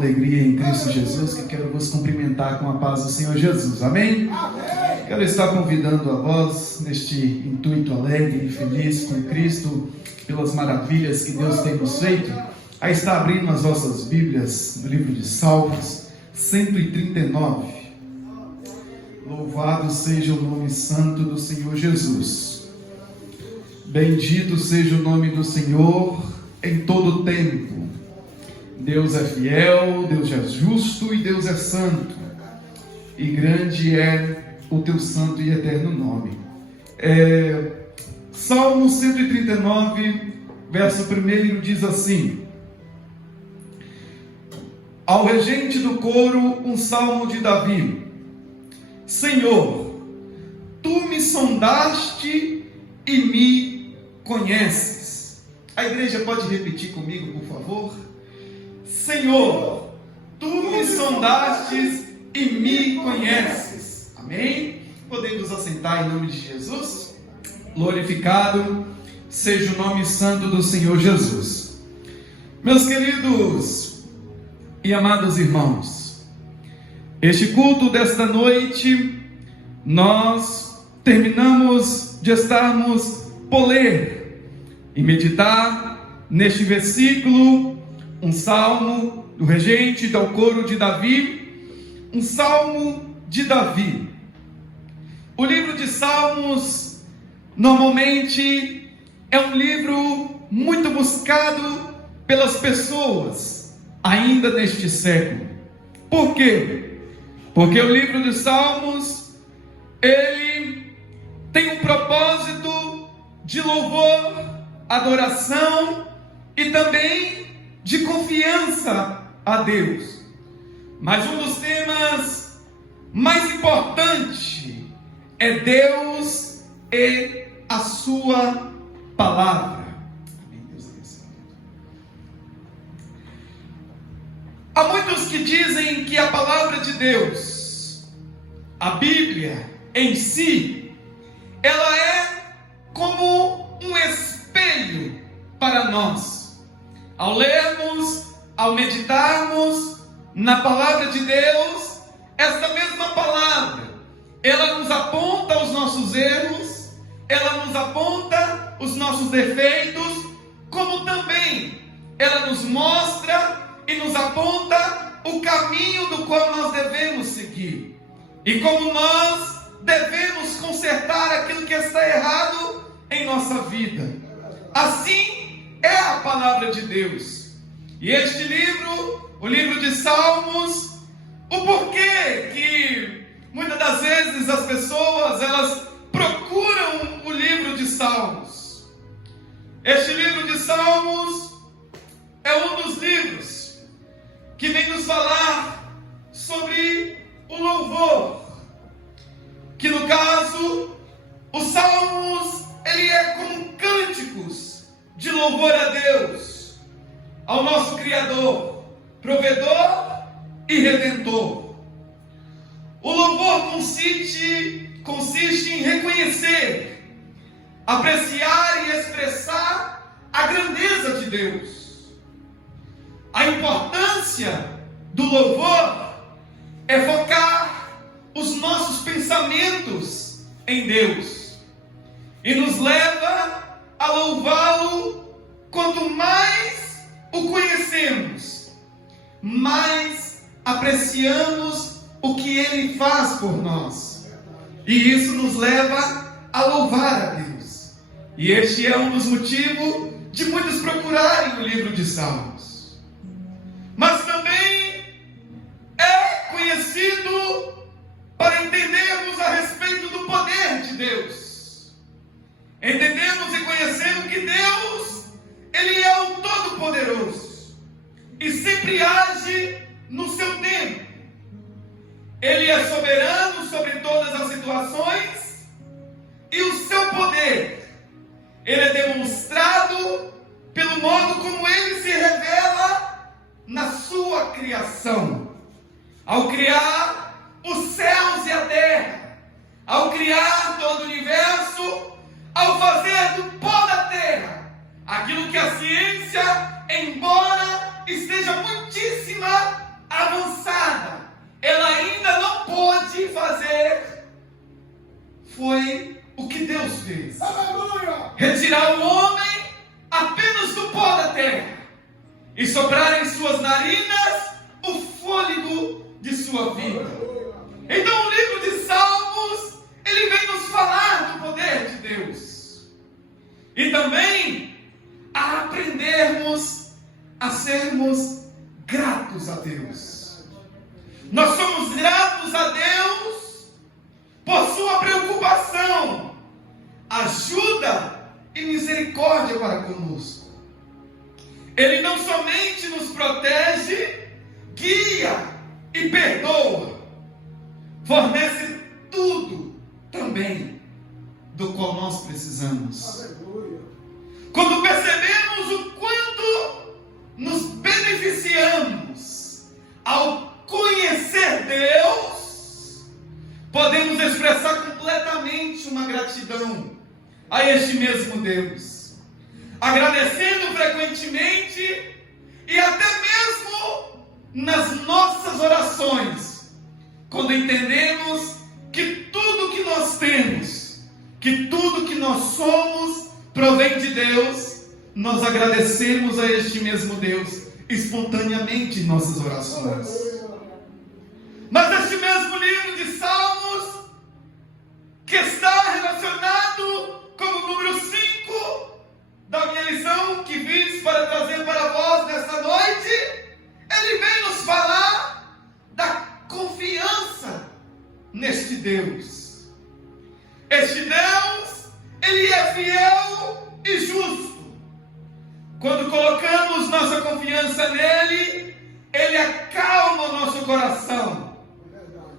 alegria em Cristo Jesus que quero vos cumprimentar com a paz do Senhor Jesus. Amém? Amém. Quero estar convidando a vós neste intuito alegre e feliz com Cristo, pelas maravilhas que Deus tem nos feito, a estar abrindo as vossas Bíblias no livro de Salmos 139. Louvado seja o nome santo do Senhor Jesus. Bendito seja o nome do Senhor em todo tempo. Deus é fiel, Deus é justo e Deus é santo. E grande é o teu santo e eterno nome. Salmo 139, verso 1 diz assim: ao regente do coro, um salmo de Davi. Senhor, tu me sondaste e me conheces. A igreja pode repetir comigo, por favor? Senhor, tu me sondastes e me conheces. Amém? Podemos assentar em nome de Jesus? Glorificado seja o nome santo do Senhor Jesus. Meus queridos e amados irmãos, este culto desta noite, nós terminamos de estarmos por ler e meditar neste versículo, um salmo do regente do coro de Davi, um salmo de Davi. O livro de Salmos, normalmente, é um livro muito buscado pelas pessoas, ainda neste século. Por quê? Porque o livro de Salmos, ele tem um propósito de louvor, adoração e também de confiança a Deus. Mas um dos temas mais importantes é Deus e a sua palavra. Há muitos que dizem que a palavra de Deus, a Bíblia em si, ela é como um espelho para nós. Ao lermos, ao meditarmos na palavra de Deus, esta mesma palavra, ela nos aponta os nossos erros, ela nos aponta os nossos defeitos, como também ela nos mostra e nos aponta o caminho do qual nós devemos seguir, e como nós devemos consertar aquilo que está errado em nossa vida. Assim é a palavra de Deus. E este livro, o livro de Salmos, o porquê que muitas das vezes as pessoas, elas procuram o livro de Salmos. Este livro de Salmos é um dos livros que vem nos falar sobre o louvor, que no caso, os Salmos, ele é como cânticos de louvor a Deus, ao nosso Criador, provedor e redentor. O louvor consiste em reconhecer, apreciar e expressar a grandeza de Deus. A importância do louvor é focar os nossos pensamentos em Deus e nos leva a louvá-lo. Quanto mais o conhecemos, mais apreciamos o que Ele faz por nós, e isso nos leva a louvar a Deus. E este é um dos motivos de muitos procurarem o livro de Salmos. Mas também é conhecido para entendermos a respeito do poder de Deus. Entendemos e conhecemos que Deus, Ele é o Todo-Poderoso e sempre age no seu tempo. Ele é soberano sobre todas as situações, e o seu poder, ele é demonstrado pelo modo como ele se revela na sua criação. Ao criar os céus e a terra, ao criar todo o universo, ao fazer do pó da terra aquilo que a ciência, embora esteja muitíssima avançada ela ainda não pôde fazer, foi o que Deus fez. Aleluia! Retirar o homem apenas do pó da terra e soprar em suas narinas o fôlego de sua vida. Então o livro de Salmos, ele vem nos falar do poder de Deus. E também a aprendermos a sermos gratos a Deus. Nós somos gratos a Deus por sua preocupação, ajuda e misericórdia para conosco. Ele não somente nos protege, guia e perdoa, fornece tudo também do qual nós precisamos. Aleluia! Quando percebemos o quanto nos beneficiamos ao conhecer Deus, podemos expressar completamente uma gratidão a este mesmo Deus, agradecendo frequentemente e até mesmo nas nossas orações, quando entendemos que tudo que nós temos, que tudo que nós somos, provém de Deus, nós agradecemos a este mesmo Deus espontaneamente em nossas orações. Mas este mesmo livro de Salmos, que está relacionado como número 5 da minha lição que fiz para trazer para vós nessa noite, ele vem nos falar da confiança neste Deus. Este Deus, ele é fiel e justo. Quando colocamos nossa confiança nele, ele acalma o nosso coração.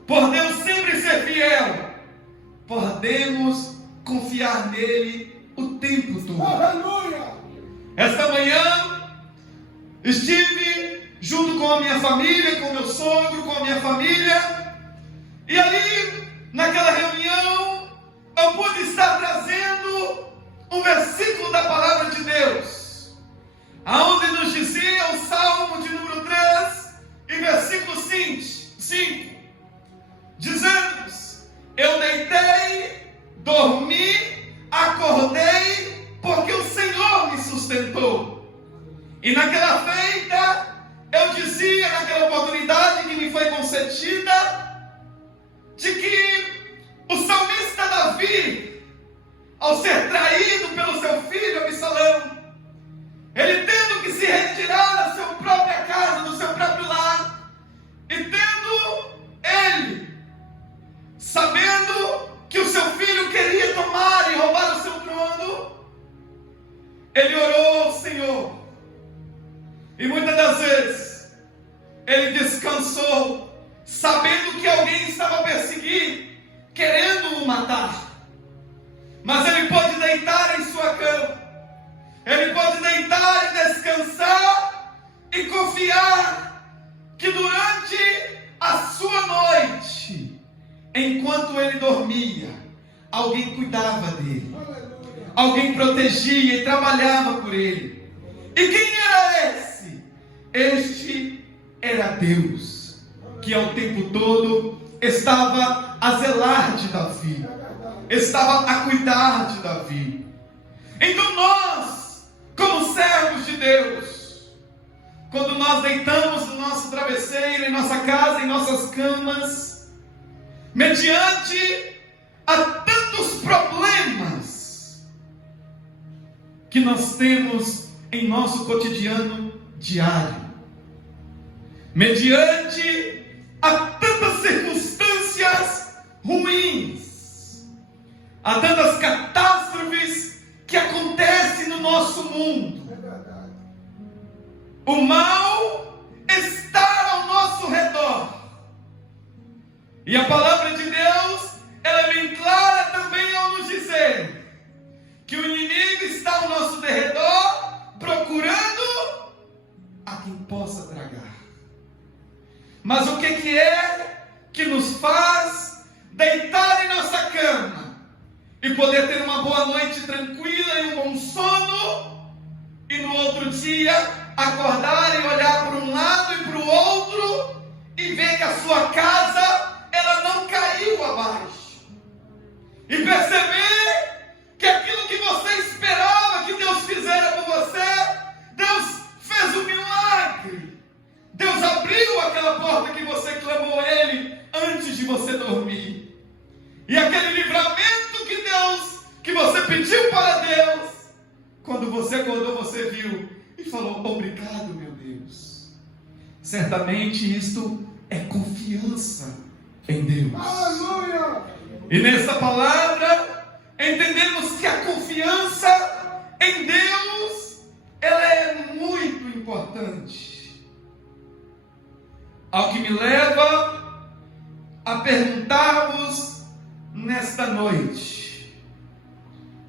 Por Deus sempre ser fiel, podemos confiar nele o tempo todo. Aleluia! Esta manhã estive junto com a minha família, com meu sogro, com a minha família, e ali naquela reunião eu pude estar trazendo um versículo da palavra de Deus, aonde nos dizia o Salmo de número 3 e versículo 5, dizendo-nos: eu deitei, dormi, acordei, porque o Senhor me sustentou. E naquela feita, eu dizia, naquela oportunidade que me foi concedida, de que o salmista Davi, ao ser traído pelo seu filho Absalão, ele tendo que se retirar da sua própria casa, do seu próprio lar, e tendo ele, sabendo que o seu filho queria tomar e roubar o seu trono, ele orou ao Senhor. E muitas das vezes ele descansou, sabendo que alguém estava perseguindo, querendo o matar. Mas ele pode deitar em sua cama, ele pode deitar e descansar e confiar que durante a sua noite, enquanto ele dormia, alguém cuidava dele, alguém protegia e trabalhava por ele. E quem era esse? Este era Deus, que ao tempo todo estava a zelar de Davi, estava a cuidar de Davi. Então nós, como servos de Deus, quando nós deitamos no nosso travesseiro, em nossa casa, em nossas camas, mediante a tantos problemas que nós temos em nosso cotidiano diário, mediante a tantas circunstâncias ruins, a tantas catástrofes que acontecem no nosso mundo, o mal está ao nosso redor. E a palavra de Deus, ela é bem clara também ao nos dizer que o inimigo está ao nosso derredor, procurando a quem possa tragar. Mas o que é que nos faz deitar em nossa cama e poder ter uma boa noite tranquila e um bom sono, e no outro dia acordar e olhar para um lado e para o outro e ver que a sua casa, ela não caiu abaixo. E perceber que aquilo que você esperava que Deus fizera por você, Deus fez um milagre. Deus abriu aquela porta que você clamou a Ele antes de você dormir. E aquele livramento que você pediu para Deus, quando você acordou, você viu e falou: obrigado, meu Deus. Certamente isto é confiança em Deus. Aleluia! E nessa palavra, entendemos que a confiança em Deus, ela é muito importante. Ao que me leva a perguntar-vos nesta noite: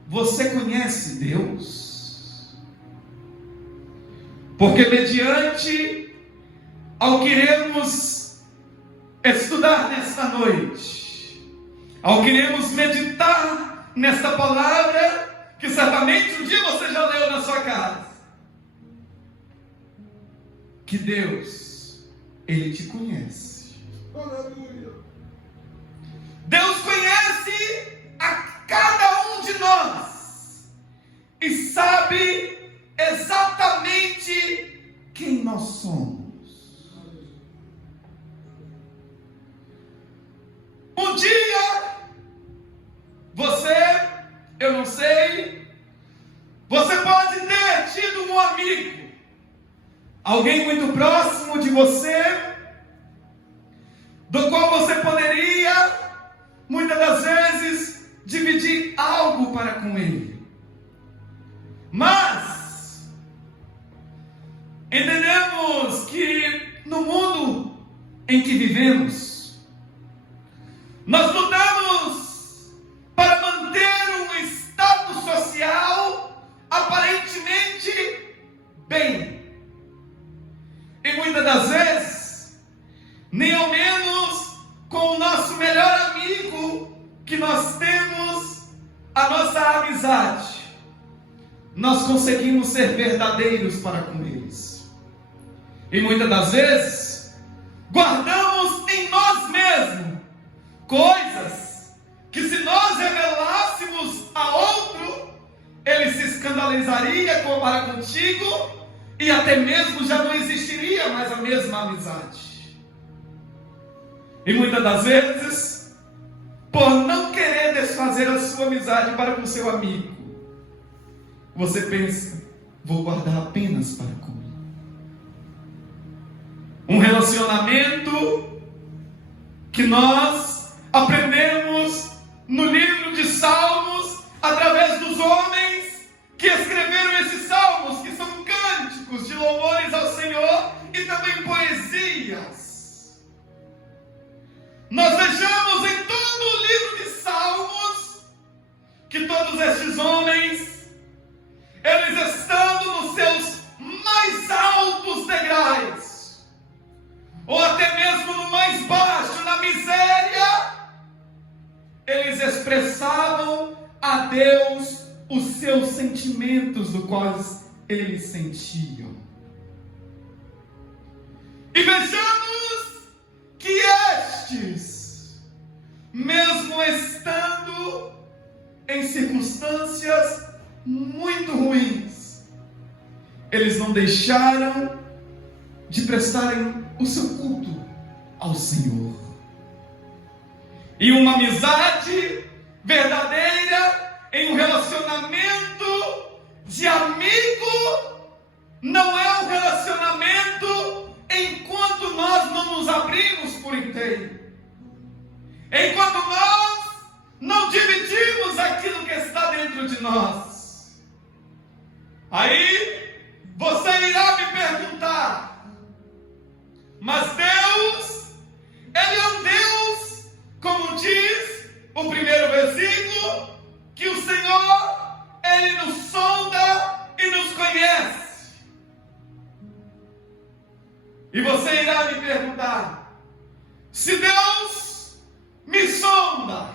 você conhece Deus? Porque mediante ao que iremos estudar nesta noite, ao que iremos meditar nesta palavra, que certamente um dia você já leu na sua casa, que Deus, Ele te conhece. Aleluia. Deus conhece a cada um de nós e sabe exatamente quem nós somos. Um dia, eu não sei, você pode ter tido um amigo, alguém muito próximo de você, do qual você poderia, muitas das vezes, dividir algo para com ele. Mas entendemos que no mundo em que vivemos, nós lutamos para manter um status social aparentemente bem. E muitas das vezes, nem ao menos com o nosso melhor amigo que nós temos, a nossa amizade, nós conseguimos ser verdadeiros para com eles. E muitas das vezes, guardamos em nós mesmos coisas que, se nós revelássemos a outro, ele se escandalizaria para contigo e até mesmo já não existiria mais a mesma amizade. E muitas das vezes, por não querer desfazer a sua amizade para com seu amigo, você pensa: vou guardar apenas para comigo. Um relacionamento que nós aprendemos no livro de Salmos, através dos homens que escreveram esses salmos, que são cânticos de louvores ao Senhor e também poesias. Nós vejamos em todo o livro de Salmos que todos estes homens, eles estando nos seus mais altos degraus, ou até mesmo no mais baixo, na miséria, eles expressavam a Deus os seus sentimentos, do quais eles sentiam. E vejamos que estes, mesmo estando em circunstâncias muito ruins, eles não deixaram de prestarem o seu culto ao Senhor. E uma amizade verdadeira, em um relacionamento de amigo, não é um relacionamento enquanto nós não nos abrimos por inteiro, enquanto nós não dividimos aquilo que está dentro de nós. Aí você irá me perguntar: mas Deus, Ele é um Deus, como diz o primeiro versículo, que o Senhor, Ele nos sonda e nos conhece. E você irá me perguntar: se Deus me sonda,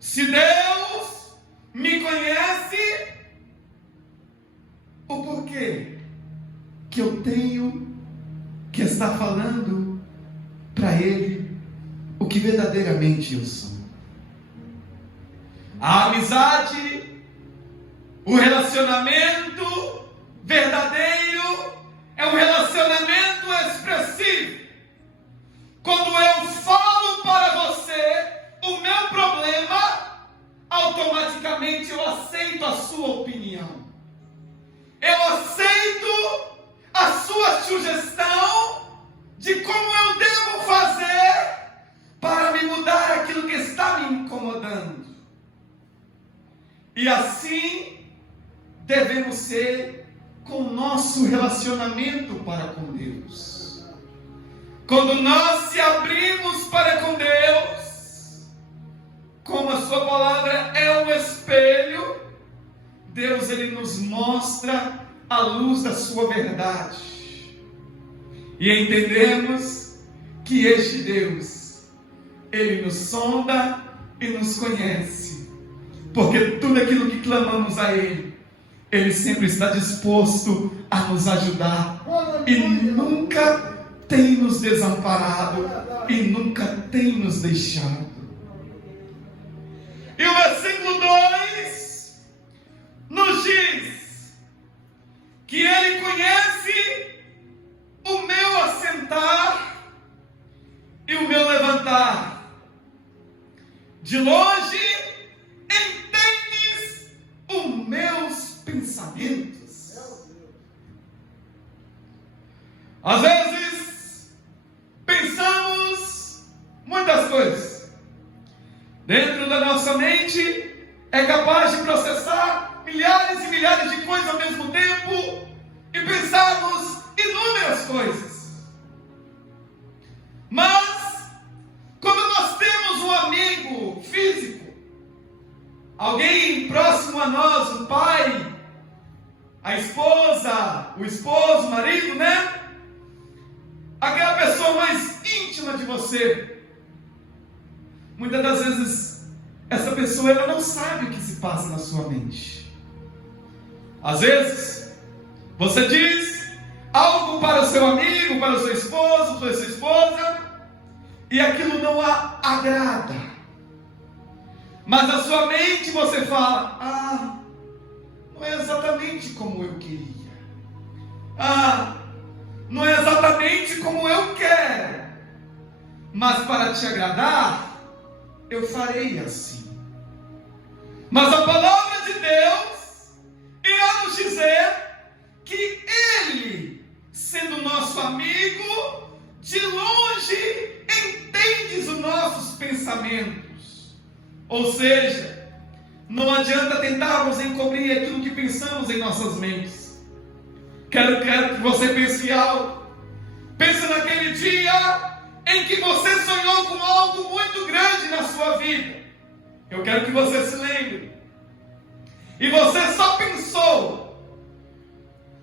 se Deus me conhece, o porquê que eu tenho que estar falando Ele o que verdadeiramente eu sou. A amizade, o relacionamento verdadeiro é um relacionamento expressivo. Quando eu falo para você o meu problema, automaticamente eu aceito a sua opinião. Eu aceito a sua sugestão de como eu devo fazer para me mudar aquilo que está me incomodando. E assim devemos ser com o nosso relacionamento para com Deus. Quando nós se abrimos para com Deus, como a sua palavra é um espelho, Deus ele nos mostra a luz da sua verdade. E entendemos que este Deus, ele nos sonda e nos conhece. Porque tudo aquilo que clamamos a Ele, Ele sempre está disposto a nos ajudar. E nunca tem nos desamparado. E nunca tem nos deixado. E o versículo 2 nos diz que Ele conhece o meu assentar e o meu levantar. De longe entendes os meus pensamentos. Às vezes pensamos muitas coisas. Dentro da nossa mente é capaz de processar milhares e milhares de coisas ao mesmo tempo e pensarmos inúmeras coisas. Mas quando nós temos um amigo físico, alguém próximo a nós, um pai, a esposa, o esposo, o marido, né? Aquela pessoa mais íntima de você. Muitas das vezes, essa pessoa ela não sabe o que se passa na sua mente. Às vezes, você diz algo para o seu amigo, para o seu esposo, para a sua esposa, e aquilo não a agrada. Mas na sua mente você fala: não é exatamente como eu queria. Não é exatamente como eu quero. Mas para te agradar, eu farei assim. Mas a palavra de Deus irá nos dizer que Ele, sendo nosso amigo, de longe entendes os nossos pensamentos. Ou seja, não adianta tentarmos encobrir aquilo que pensamos em nossas mentes. Quero que você pense em algo. Pense naquele dia em que você sonhou com algo muito grande na sua vida. Eu quero que você se lembre. E você só pensou.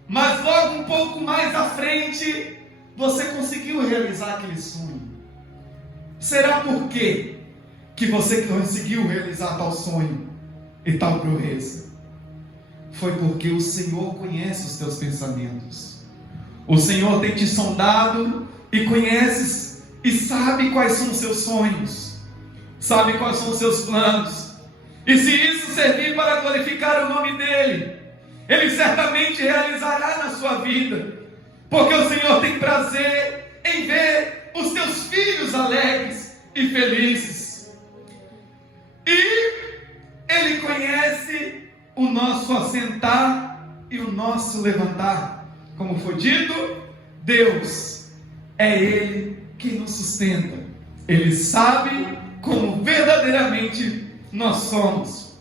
Mas logo um pouco mais à frente, você conseguiu realizar aquele sonho. Será por quê que você conseguiu realizar tal sonho e tal proeza? Foi porque o Senhor conhece os teus pensamentos. O Senhor tem te sondado e conhece e sabe quais são os seus sonhos, sabe quais são os seus planos. E se isso servir para glorificar o nome dEle, Ele certamente realizará na sua vida, porque o Senhor tem prazer em ver os teus filhos alegres e felizes. E Ele conhece o nosso assentar e o nosso levantar. Como foi dito, Deus é Ele quem nos sustenta. Ele sabe como verdadeiramente nós somos.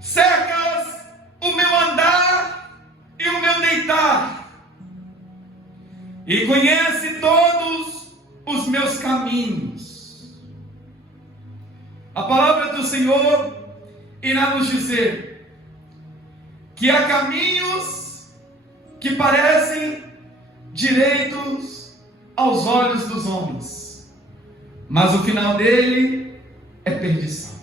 Cercas o meu andar e o meu deitar, e conhece todos os meus caminhos. A palavra do Senhor irá nos dizer que há caminhos que parecem direitos aos olhos dos homens, mas o final dele é perdição.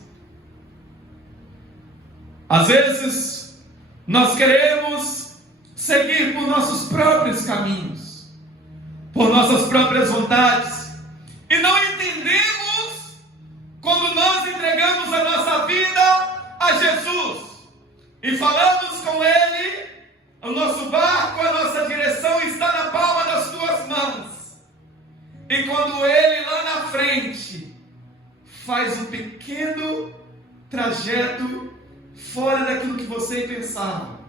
Às vezes nós queremos seguir por nossos próprios caminhos, por nossas próprias vontades, aprendemos quando nós entregamos a nossa vida a Jesus e falamos com Ele. O nosso barco, a nossa direção está na palma das tuas mãos. E quando Ele lá na frente faz um pequeno trajeto fora daquilo que você pensava,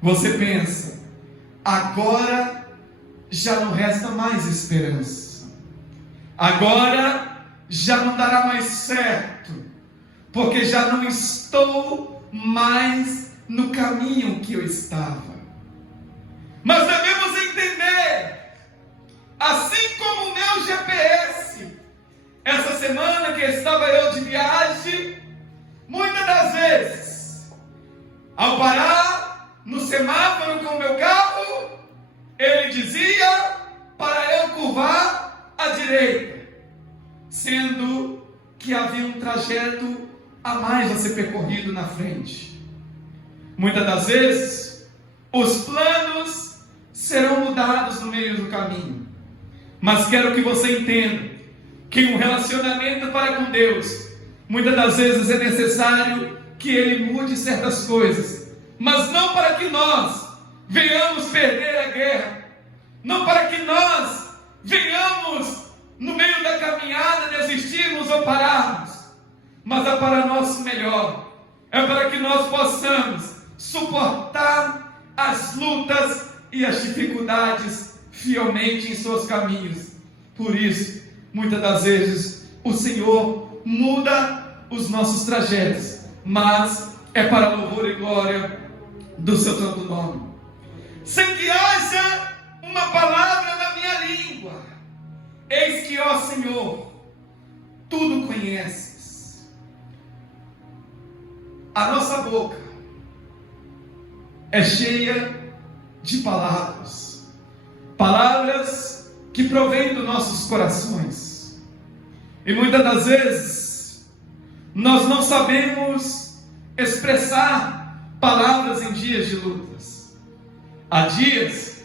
você pensa: agora já não resta mais esperança, agora já não dará mais certo, porque já não estou mais no caminho que eu estava. Mas devemos entender, assim como o meu GPS, essa semana que estava eu de viagem, muitas das vezes, ao parar no semáforo com o meu carro, ele dizia para eu curvar à direita, sendo que havia um trajeto a mais a ser percorrido na frente. Muitas das vezes, os planos serão mudados no meio do caminho. Mas quero que você entenda que um relacionamento para com Deus, muitas das vezes é necessário que Ele mude certas coisas, mas não para que nós venhamos perder a guerra, não para que nós venhamos no meio da caminhada desistirmos ou pararmos, mas é para nosso melhor, é para que nós possamos suportar as lutas e as dificuldades fielmente em seus caminhos. Por isso, muitas das vezes, o Senhor muda os nossos trajetos, mas é para louvor e glória do seu santo nome. Sem que haja uma palavra na minha língua, eis que, ó Senhor, tudo conheces. A nossa boca é cheia de palavras, palavras que provêm dos nossos corações, e muitas das vezes nós não sabemos expressar palavras em dias de lutas. Há dias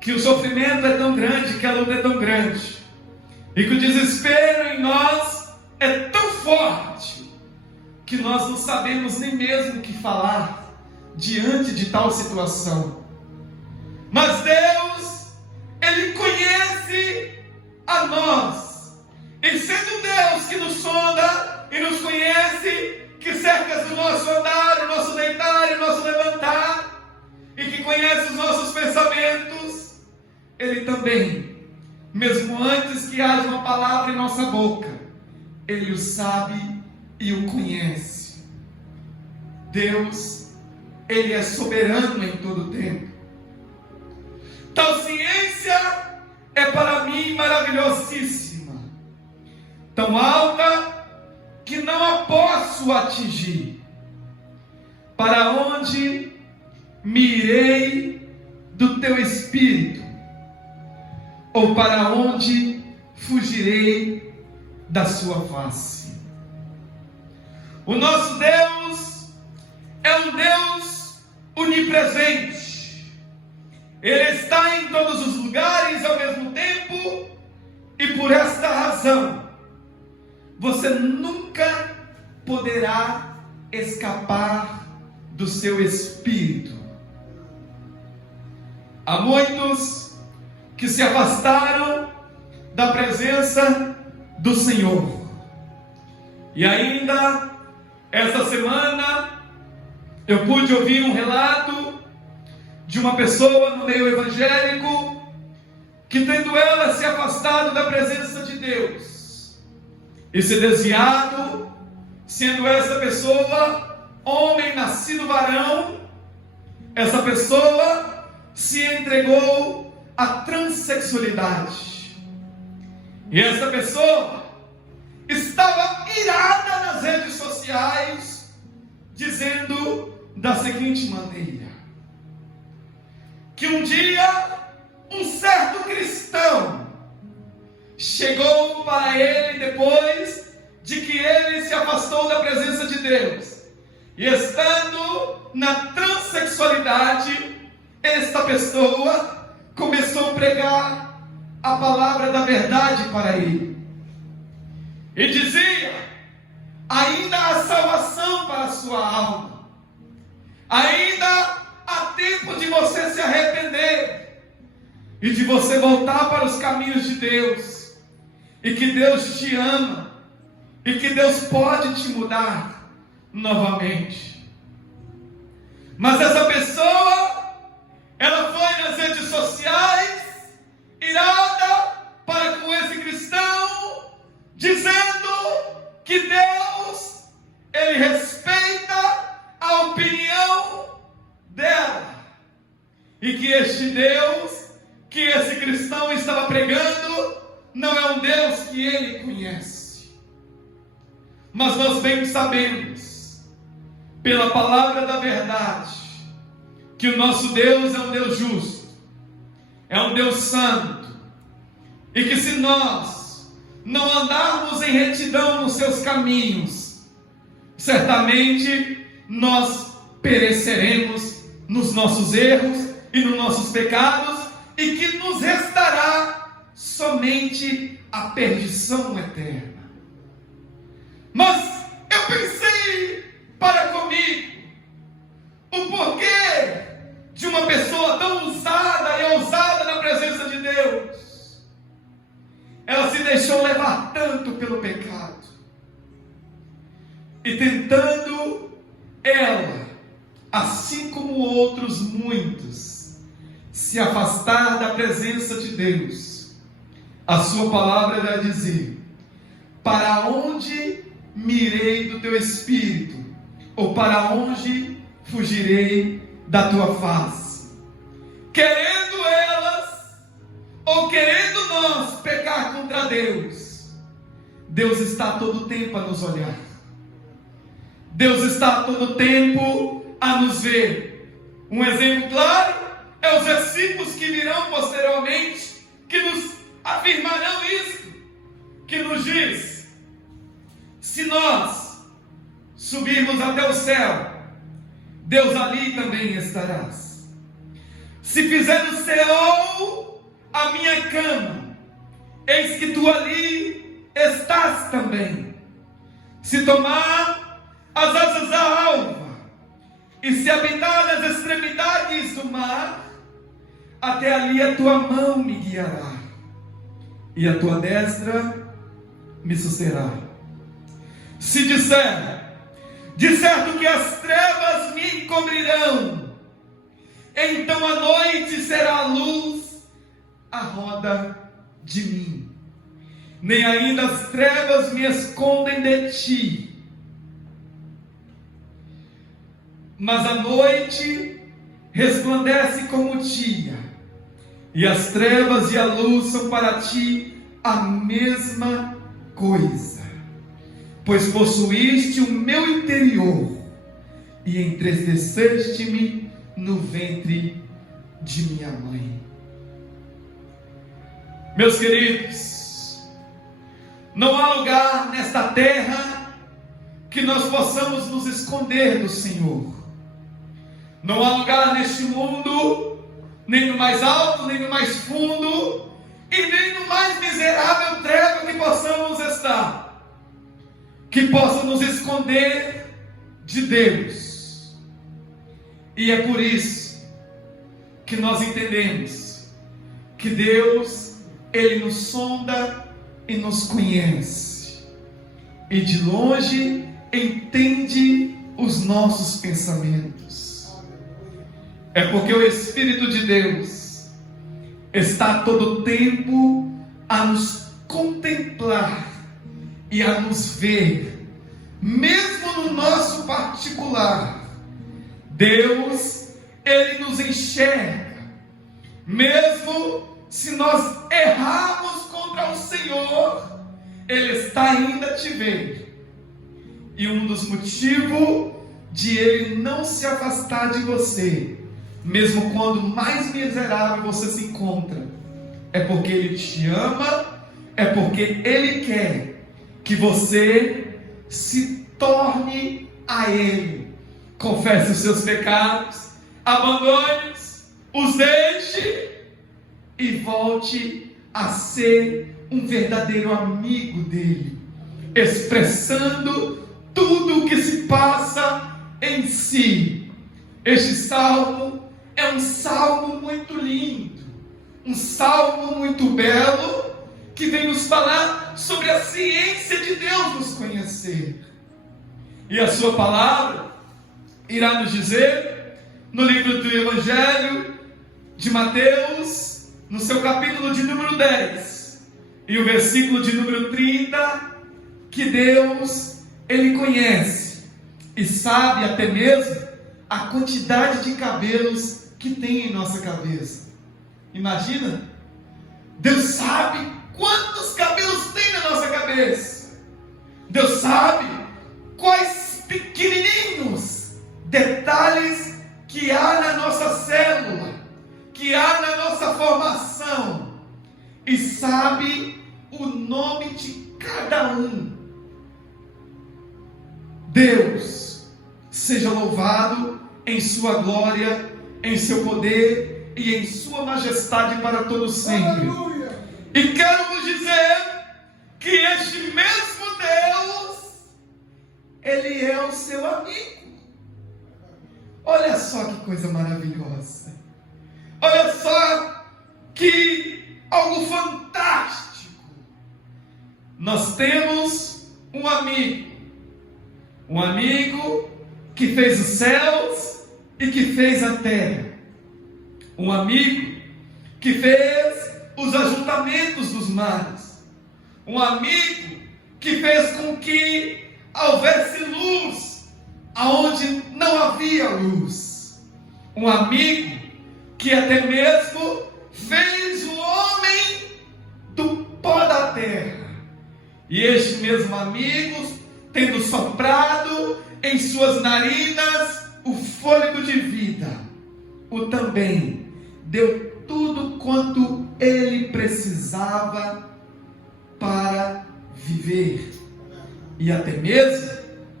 que o sofrimento é tão grande, que a luta é tão grande, e que o desespero em nós é tão forte, que nós não sabemos nem mesmo o que falar diante de tal situação. Mas Deus, Ele conhece a nós, e sendo Deus que nos sonda e nos conhece, que cerca o nosso andar, o nosso deitar e o nosso levantar, e que conhece os nossos pensamentos, Ele também, mesmo antes que haja uma palavra em nossa boca, Ele o sabe e o conhece. Deus, Ele é soberano em todo o tempo. Tal ciência é para mim maravilhosíssima, tão alta que não a posso atingir. Para onde me irei do teu espírito? Ou para onde fugirei da sua face? O nosso Deus é um Deus onipresente. Ele está em todos os lugares ao mesmo tempo, e por esta razão você nunca poderá escapar do seu espírito. Há muitos que se afastaram da presença do Senhor, e ainda esta semana eu pude ouvir um relato de uma pessoa no meio evangélico que, tendo ela se afastado da presença de Deus e se desviado, sendo essa pessoa homem nascido varão, essa pessoa se entregou à transexualidade, e essa pessoa estava irada nas redes sociais, dizendo da seguinte maneira: que um dia um certo cristão chegou para ele depois de que ele se afastou da presença de Deus, e estando na transexualidade, esta pessoa começou a pregar a palavra da verdade para ele. e dizia: ainda há salvação para a sua alma, ainda há tempo de você se arrepender e de você voltar para os caminhos de Deus, e que Deus te ama, e que Deus pode te mudar novamente. Mas essa pessoa, ela foi nas redes sociais, irada para com esse cristão, dizendo que Deus, ele respeita a opinião dela, e que este Deus que esse cristão estava pregando não é um Deus que ele conhece. Mas nós bem sabemos, pela palavra da verdade, que o nosso Deus é um Deus justo, é um Deus santo, e que se nós não andarmos em retidão nos seus caminhos, certamente nós pereceremos nos nossos erros e nos nossos pecados, e que nos restará somente a perdição eterna. Mas eu pensei para comigo, o porquê de uma pessoa tão usada e ousada na presença de Deus, ela se deixou levar tanto pelo pecado, e tentando ela, assim como outros muitos, se afastar da presença de Deus, a sua palavra vai dizer: para onde me irei do teu espírito, ou para onde fugirei da tua face? Querendo elas, ou querendo nós pecar contra Deus, Deus está a todo tempo a nos olhar, Deus está a todo tempo a nos ver. Um exemplo claro é os versículos que virão posteriormente, que nos afirmarão isso, que nos diz: se nós subirmos até o céu, Deus ali também estarás. Se fizer do Seol a minha cama, eis que tu ali estás também. Se tomar as asas da alva, e se habitar nas extremidades do mar, até ali a tua mão me guiará, e a tua destra me susterá. Se disser, de certo que as trevas me encobrirão, então a noite será a luz à roda de mim, nem ainda as trevas me escondem de ti. Mas a noite resplandece como o dia, e as trevas e a luz são para ti a mesma coisa, pois possuíste o meu interior e entristeceste-me no ventre de minha mãe. Meus queridos, não há lugar nesta terra que nós possamos nos esconder do Senhor. Não há lugar neste mundo, nem no mais alto, nem no mais fundo, e nem no mais miserável trevo que possamos estar, que possa nos esconder de Deus. E é por isso que nós entendemos que Deus, Ele nos sonda e nos conhece, e de longe entende os nossos pensamentos. É porque o Espírito de Deus está a todo tempo a nos contemplar e a nos ver, mesmo no nosso particular. Deus, Ele nos enxerga, mesmo se nós errarmos contra o Senhor, Ele está ainda a te ver. E um dos motivos de Ele não se afastar de você, mesmo quando mais miserável você se encontra, é porque Ele te ama, é porque Ele quer que você se torne a Ele. Confesse os seus pecados, abandone-os, os deixe e volte a ser um verdadeiro amigo dEle, expressando tudo o que se passa em si. Este salmo é um salmo muito lindo, um salmo muito belo, que vem nos falar sobre a ciência de Deus nos conhecer. E a sua palavra irá nos dizer, no livro do Evangelho de Mateus, no seu capítulo de número 10, e o versículo de número 30, que Deus, Ele conhece e sabe até mesmo a quantidade de cabelos que tem em nossa cabeça. Imagina, Deus sabe quantos cabelos tem na nossa cabeça. Deus sabe quais pequenininhos detalhes que há na nossa célula, que há na nossa formação, e sabe o nome de cada um. Deus seja louvado em sua glória, em seu poder e em sua majestade para todos sempre. Aleluia. E quero vos dizer que este mesmo Deus, Ele é o seu amigo. Olha só que coisa maravilhosa. Olha só que algo fantástico. Nós temos um amigo que fez os céus e que fez a terra. Um amigo que fez os ajuntamentos dos mares. Um amigo que fez com que houvesse luz aonde não havia luz. Um amigo que até mesmo fez o homem do pó da terra. E este mesmo amigo, tendo soprado em suas narinas o fôlego de vida, o também deu tudo quanto ele precisava para viver, e até mesmo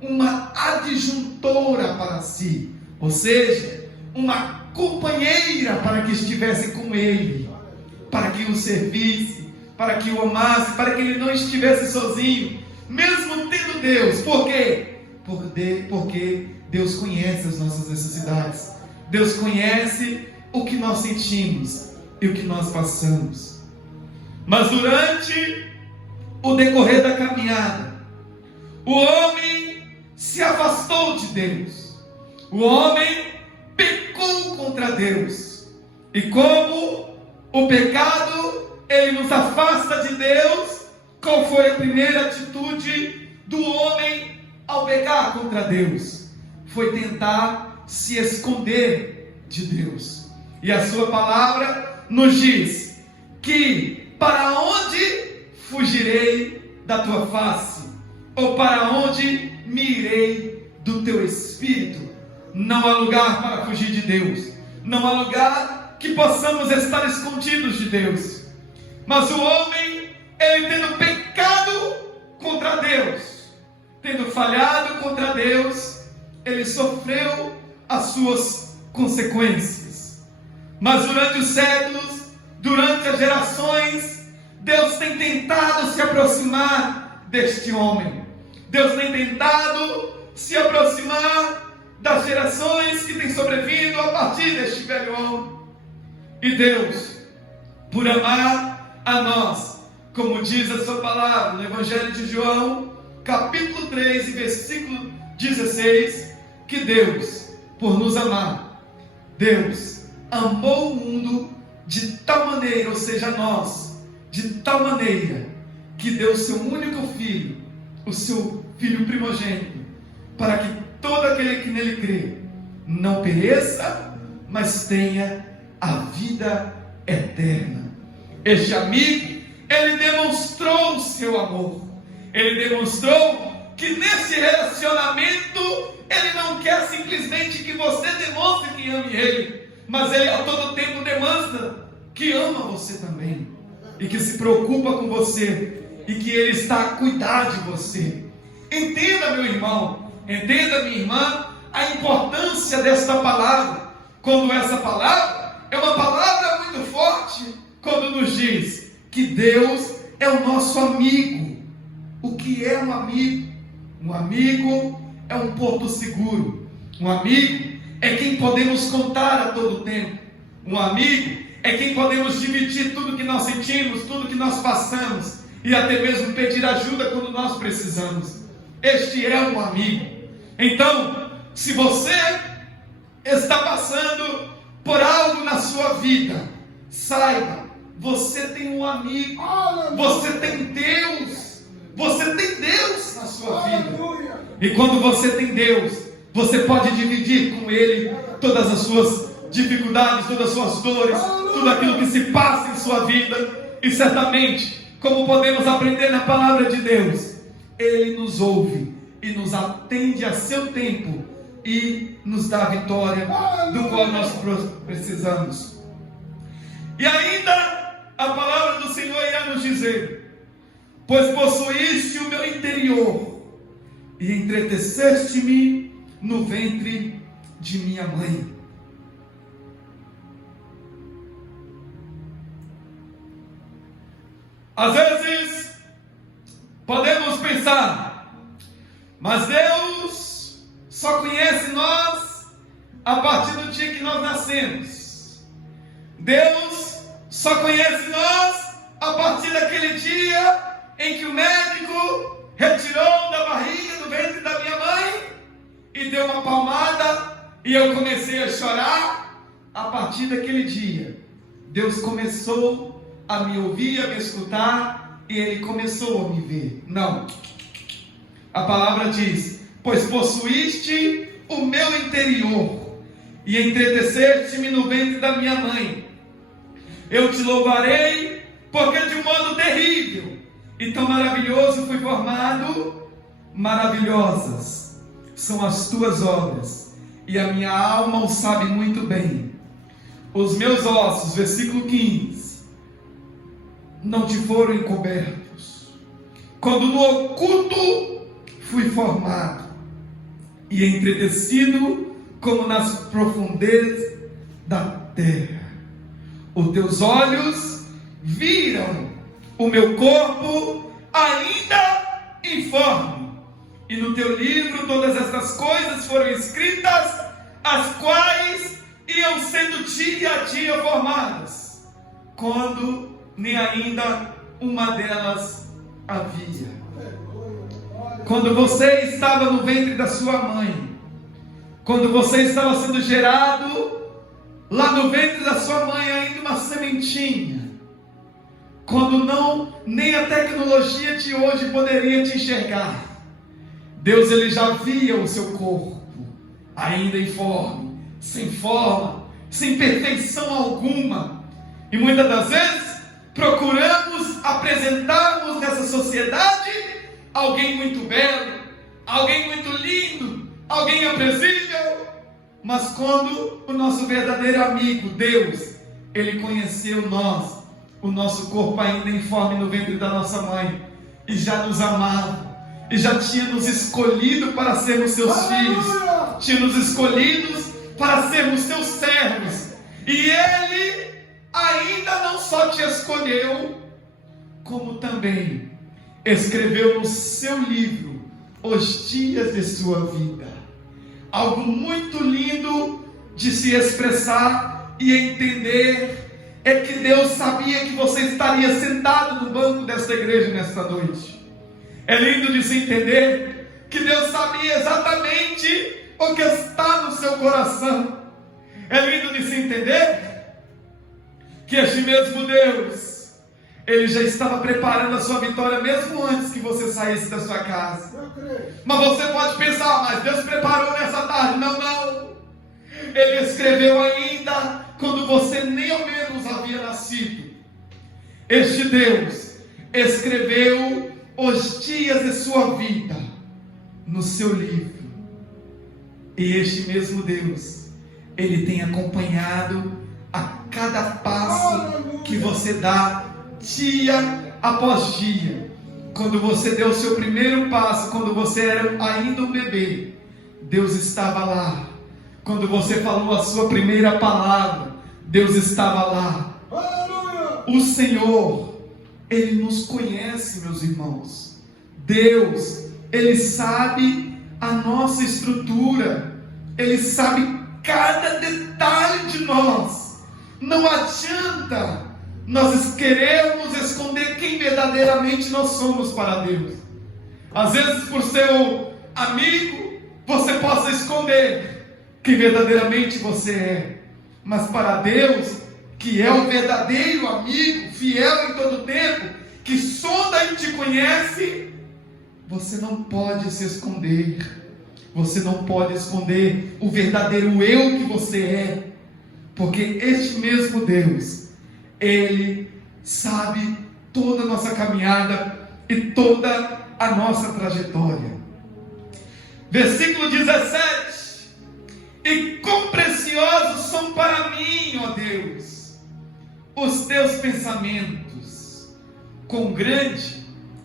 uma adjuntora para si, ou seja, uma companheira para que estivesse com ele, para que o servisse, para que o amasse, para que ele não estivesse sozinho, mesmo tendo Deus. Por quê? Porque Deus conhece as nossas necessidades. Deus conhece o que nós sentimos e o que nós passamos. Mas durante o decorrer da caminhada, o homem se afastou de Deus. O homem pecou contra Deus. E como o pecado, ele nos afasta de Deus, qual foi a primeira atitude do homem ao pecar contra Deus? Foi tentar se esconder de Deus. E a sua palavra nos diz que para onde fugirei da tua face? Ou para onde me irei do teu espírito? Não há lugar para fugir de Deus. Não há lugar que possamos estar escondidos de Deus. Mas o homem, ele tendo pecado contra Deus, tendo falhado contra Deus, ele sofreu as suas consequências. Mas durante os séculos, durante as gerações, Deus tem tentado se aproximar deste homem. Deus tem tentado se aproximar das gerações que têm sobrevindo a partir deste velho homem. E Deus, por amar a nós, como diz a sua palavra no Evangelho de João, capítulo 3, versículo 16, que Deus, por nos amar, Deus amou o mundo de tal maneira, ou seja, nós, de tal maneira, que deu o seu único filho, o seu filho primogênito, para que todo aquele que nele crê não pereça, mas tenha a vida eterna. Este amigo, ele demonstrou o seu amor. Ele demonstrou que nesse relacionamento, ele não quer simplesmente que você demonstre que ame ele, mas ele a todo tempo demonstra que ama você também, e que se preocupa com você, e que ele está a cuidar de você. Entenda, meu irmão, entenda, minha irmã, a importância desta palavra, quando essa palavra é uma palavra muito forte, quando nos diz que Deus é o nosso amigo. O que é um amigo. Um amigo é um porto seguro. Um amigo é quem podemos contar a todo tempo. Um amigo é quem podemos dividir tudo que nós sentimos, tudo que nós passamos, e até mesmo pedir ajuda quando nós precisamos. Este é um amigo. Então, se você está passando por algo na sua vida, saiba, você tem um amigo, você tem Deus, você tem Deus na sua vida. E quando você tem Deus, você pode dividir com Ele todas as suas dificuldades, todas as suas dores, tudo aquilo que se passa em sua vida. E certamente, como podemos aprender na palavra de Deus, Ele nos ouve e nos atende a seu tempo e nos dá a vitória do qual nós precisamos. E ainda a palavra do Senhor irá nos dizer: pois possuíste o meu interior e entreteceste-me no ventre de minha mãe. Às vezes podemos pensar, mas Deus só conhece nós a partir do dia que nós nascemos. Deus só conhece nós a partir daquele dia em que o médico retirou da barriga, do ventre da minha mãe e deu uma palmada e eu comecei a chorar. A partir daquele dia, Deus começou a me ouvir, a me escutar, e Ele começou a me ver. Não. A palavra diz: pois possuíste o meu interior e entreteceste-me no ventre da minha mãe. Eu te louvarei, porque de um modo terrível e tão maravilhoso fui formado. Maravilhosas são as tuas obras, e a minha alma o sabe muito bem. Os meus ossos, versículo 15, não te foram encobertos, quando no oculto fui formado e entretecido como nas profundezas da terra. Os teus olhos viram o meu corpo ainda informe, e no teu livro todas estas coisas foram escritas, as quais iam sendo dia a dia formadas, quando nem ainda uma delas havia. Quando você estava no ventre da sua mãe, quando você estava sendo gerado lá no ventre da sua mãe, ainda uma sementinha, quando nem a tecnologia de hoje poderia te enxergar, Deus ele já via o seu corpo ainda informe, sem forma, sem perfeição alguma. E muitas das vezes procuramos apresentarmos nessa sociedade alguém muito belo, alguém muito lindo, alguém aprazível. Mas quando o nosso verdadeiro amigo, Deus, Ele conheceu nós, o nosso corpo ainda informe no ventre da nossa mãe, e já nos amava, e já tinha nos escolhido para sermos seus filhos, tinha nos escolhido para sermos seus servos, e Ele ainda não só te escolheu, como também escreveu no seu livro os dias de sua vida. Algo muito lindo de se expressar e entender é que Deus sabia que você estaria sentado no banco desta igreja nesta noite. É lindo de se entender que Deus sabia exatamente o que está no seu coração. É lindo de se entender que este mesmo Deus, Ele já estava preparando a sua vitória mesmo antes que você saísse da sua casa. Mas você pode pensar, mas Deus preparou nessa tarde. Não. Ele escreveu ainda quando você nem ao menos havia nascido. Este Deus escreveu os dias de sua vida no seu livro. E este mesmo Deus, Ele tem acompanhado a cada passo que você dá, dia após dia. Quando você deu o seu primeiro passo, quando você era ainda um bebê, Deus estava lá. Quando você falou a sua primeira palavra, Deus estava lá. O Senhor, Ele nos conhece, meus irmãos. Deus, Ele sabe a nossa estrutura, Ele sabe cada detalhe de nós. Não adianta nós querermos esconder quem verdadeiramente nós somos para Deus. Às vezes, por seu amigo, você possa esconder quem verdadeiramente você é. Mas para Deus, que é o verdadeiro amigo, fiel em todo tempo, que sonda e te conhece, você não pode se esconder. Você não pode esconder o verdadeiro eu que você é. Porque este mesmo Deus, Ele sabe toda a nossa caminhada e toda a nossa trajetória. Versículo 17: e quão preciosos são para mim, ó Deus, os teus pensamentos, quão grande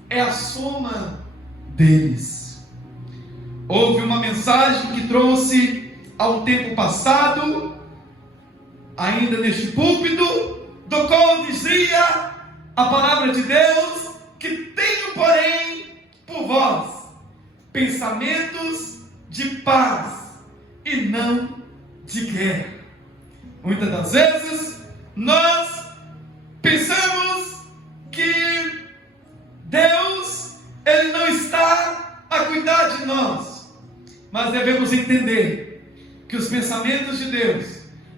é a soma deles. Houve uma mensagem que trouxe ao tempo passado, ainda neste púlpito, do qual dizia a palavra de Deus, que tenho, porém, por vós pensamentos de paz e não de guerra. Muitas das vezes nós pensamos que Deus, Ele não está a cuidar de nós, mas devemos entender que os pensamentos de Deus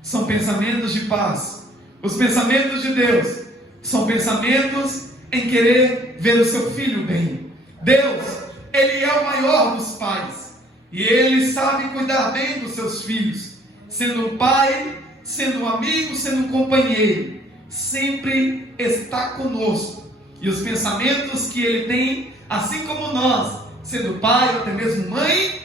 são pensamentos de paz. Os pensamentos de Deus são pensamentos em querer ver o seu filho bem. Deus, Ele é o maior dos pais, e Ele sabe cuidar bem dos seus filhos, sendo um pai, sendo um amigo, sendo um companheiro, sempre está conosco. E os pensamentos que Ele tem, assim como nós, sendo pai ou até mesmo mãe,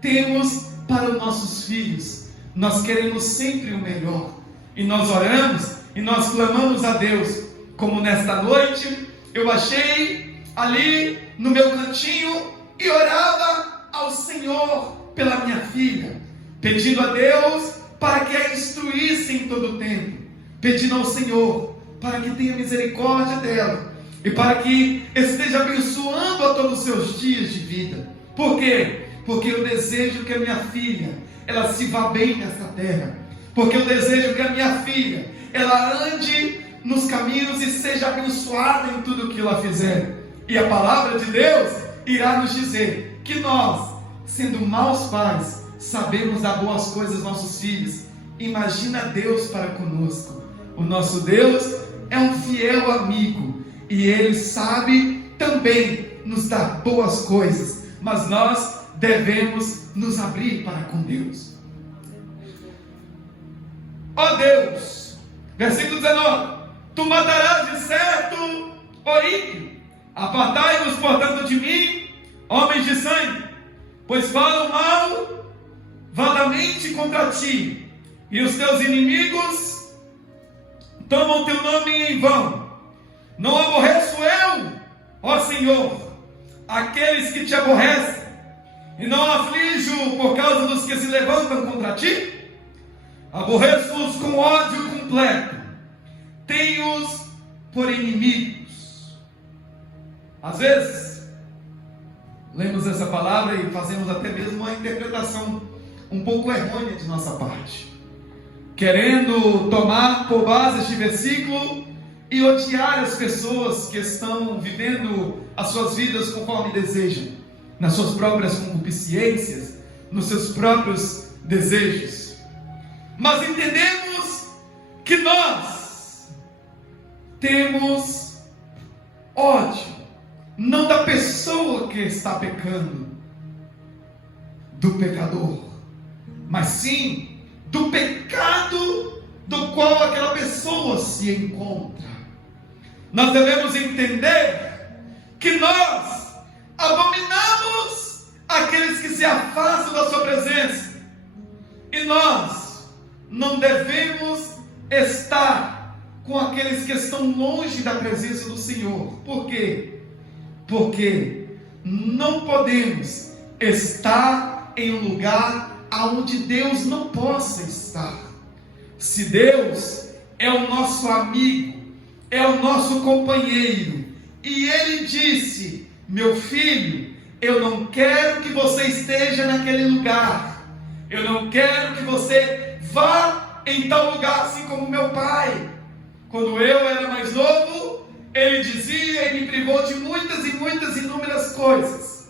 temos para os nossos filhos. Nós queremos sempre o melhor, e nós oramos e nós clamamos a Deus, como nesta noite eu achei ali no meu cantinho e orava ao Senhor pela minha filha, pedindo a Deus para que a instruísse em todo o tempo, pedindo ao Senhor para que tenha misericórdia dela e para que esteja abençoando a todos os seus dias de vida. Por quê? Porque eu desejo que a minha filha, ela se vá bem nesta terra, porque eu desejo que a minha filha, ela ande nos caminhos e seja abençoada em tudo o que ela fizer. E a palavra de Deus irá nos dizer que nós, sendo maus pais, sabemos dar boas coisas aos nossos filhos. Imagina Deus para conosco. O nosso Deus é um fiel amigo, e Ele sabe também nos dar boas coisas, mas nós devemos nos abrir para com Deus. Ó Deus, versículo 19: tu matarás de certo o ímpio, apartai-vos portanto de mim, homens de sangue, pois falam mal vadamente contra ti, e os teus inimigos tomam teu nome em vão. Não aborreço eu, ó Senhor, aqueles que te aborrecem, e não aflijo por causa dos que se levantam contra ti? Aborreço-os com ódio completo, tenho-os por inimigos. Às vezes lemos essa palavra e fazemos até mesmo uma interpretação um pouco errônea de nossa parte, querendo tomar por base este versículo e odiar as pessoas que estão vivendo as suas vidas conforme desejam, nas suas próprias concupiscências, nos seus próprios desejos. Mas entendemos que nós temos ódio, não da pessoa que está pecando, do pecador, mas sim do pecado do qual aquela pessoa se encontra. Nós devemos entender que nós abominamos aqueles que se afastam da sua presença, e nós não devemos estar com aqueles que estão longe da presença do Senhor. Por quê? Porque não podemos estar em um lugar onde Deus não possa estar. Se Deus é o nosso amigo, é o nosso companheiro, e Ele disse meu filho, eu não quero que você esteja naquele lugar. Eu não quero que você vá em tal lugar assim como meu pai. Quando eu era mais novo, ele dizia e me privou de muitas e muitas inúmeras coisas.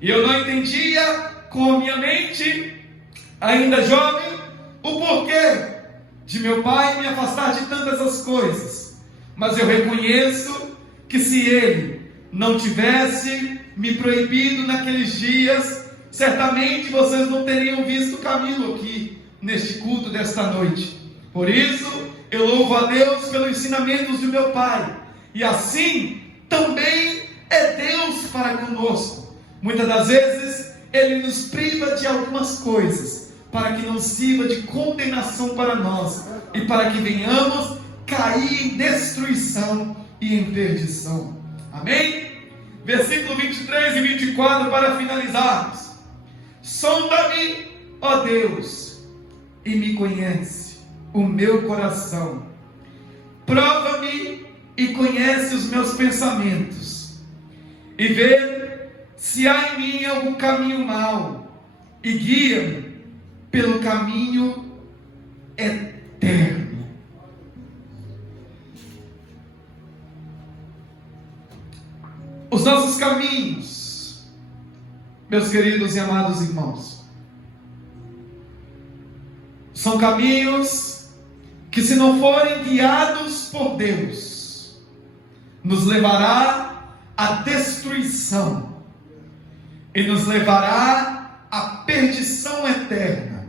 E eu não entendia com a minha mente, ainda jovem, o porquê de meu pai me afastar de tantas as coisas. Mas eu reconheço que se ele não tivesse me proibido naqueles dias, certamente vocês não teriam visto Camilo aqui neste culto desta noite. Por isso, eu louvo a Deus pelos ensinamentos de meu pai. E assim também é Deus para conosco. Muitas das vezes Ele nos priva de algumas coisas, para que não sirva de condenação para nós, e para que venhamos cair em destruição e em perdição. Amém? Versículo 23 e 24 para finalizarmos. Sonda-me, ó Deus, e me conhece o meu coração. Prova-me e conhece os meus pensamentos, e vê se há em mim algum caminho mau, e guia-me pelo caminho eterno. Os nossos caminhos, meus queridos e amados irmãos, são caminhos que, se não forem guiados por Deus, nos levará à destruição e nos levará à perdição eterna.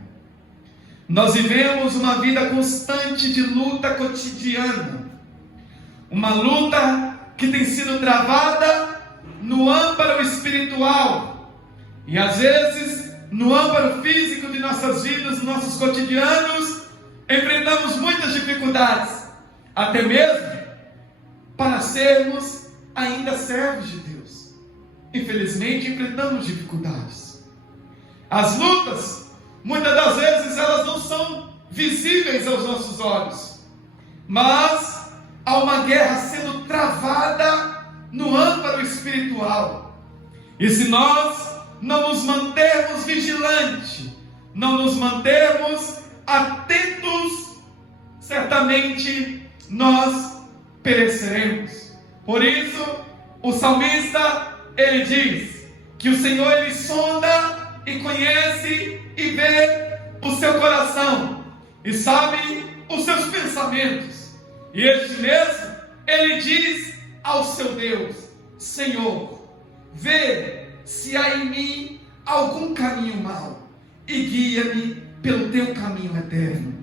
Nós vivemos uma vida constante de luta cotidiana, uma luta que tem sido travada no âmbito espiritual e às vezes no âmbito físico de nossas vidas, nossos cotidianos. Enfrentamos muitas dificuldades, até mesmo para sermos ainda servos de Deus. Infelizmente, enfrentamos dificuldades. As lutas, muitas das vezes, elas não são visíveis aos nossos olhos, mas há uma guerra sendo travada no âmbito espiritual. E se nós não nos mantermos vigilantes, não nos mantermos atentos, certamente nós pereceremos. Por isso, o salmista, ele diz que o Senhor, ele sonda e conhece e vê o seu coração e sabe os seus pensamentos. E este mesmo, ele diz ao seu Deus: Senhor, vê se há em mim algum caminho mau e guia-me pelo teu caminho eterno.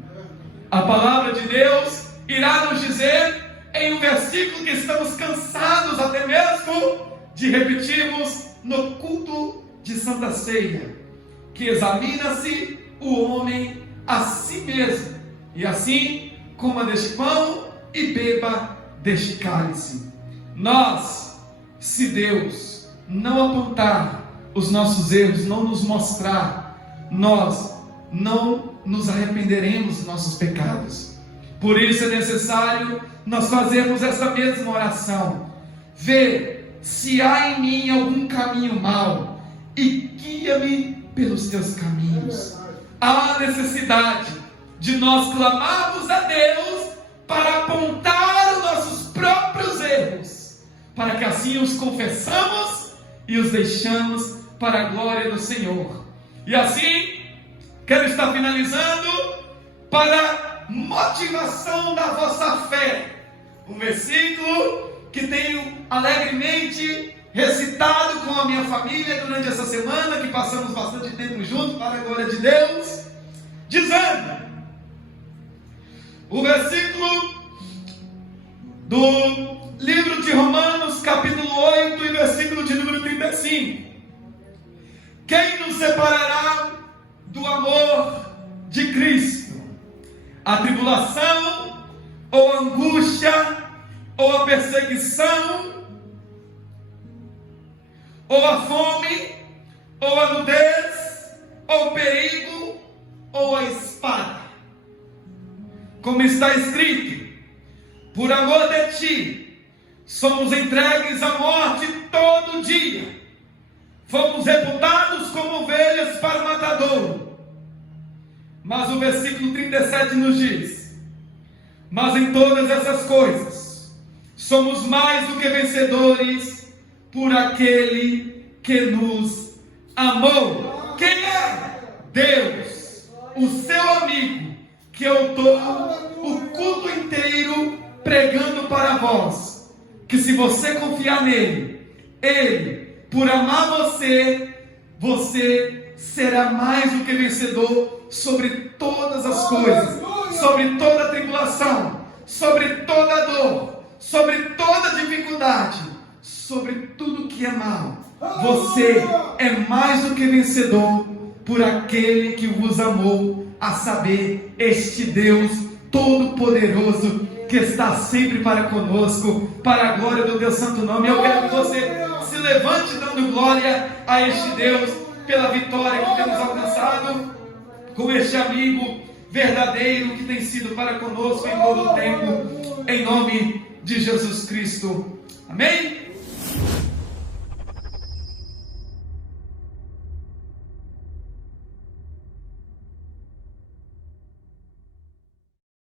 A palavra de Deus irá nos dizer em um versículo que estamos cansados até mesmo de repetirmos no culto de Santa Ceia, que examina-se o homem a si mesmo, e assim coma deste pão e beba deste cálice. Nós, se Deus não apontar os nossos erros, não nos mostrar, nós não nos arrependeremos dos nossos pecados. Por isso é necessário nós fazermos essa mesma oração: vê se há em mim algum caminho mau e guia-me pelos teus caminhos. Há necessidade de nós clamarmos a Deus para apontar os nossos próprios erros, para que assim os confessamos e os deixamos para a glória do Senhor. E assim, quero estar finalizando para motivação da vossa fé, um versículo que tenho alegremente recitado com a minha família durante essa semana, que passamos bastante tempo juntos, para a glória de Deus, dizendo, o versículo do livro de Romanos, capítulo 8, e versículo de número 35: quem nos separará do amor de Cristo? A tribulação, ou a angústia, ou a perseguição, ou a fome, ou a nudez, ou o perigo, ou a espada. Como está escrito: por amor de ti somos entregues à morte todo dia, fomos reputados como ovelhas para o matadouro. Mas o versículo 37 nos diz: mas em todas essas coisas, somos mais do que vencedores por aquele que nos amou. Quem é? Deus, o seu amigo, que eu estou o culto inteiro pregando para vós, que se você confiar nele, ele, por amar você, você será mais do que vencedor sobre todas as coisas, sobre toda a tribulação, sobre toda a dor, sobre toda a dificuldade, sobre tudo que é mal. Você é mais do que vencedor por aquele que vos amou, a saber, este Deus Todo-Poderoso, que está sempre para conosco, para a glória do Deus Santo Nome. Eu quero que você se levante dando glória a este Deus, pela vitória que temos alcançado com este amigo verdadeiro que tem sido para conosco em todo o tempo, em nome de Jesus Cristo. Amém?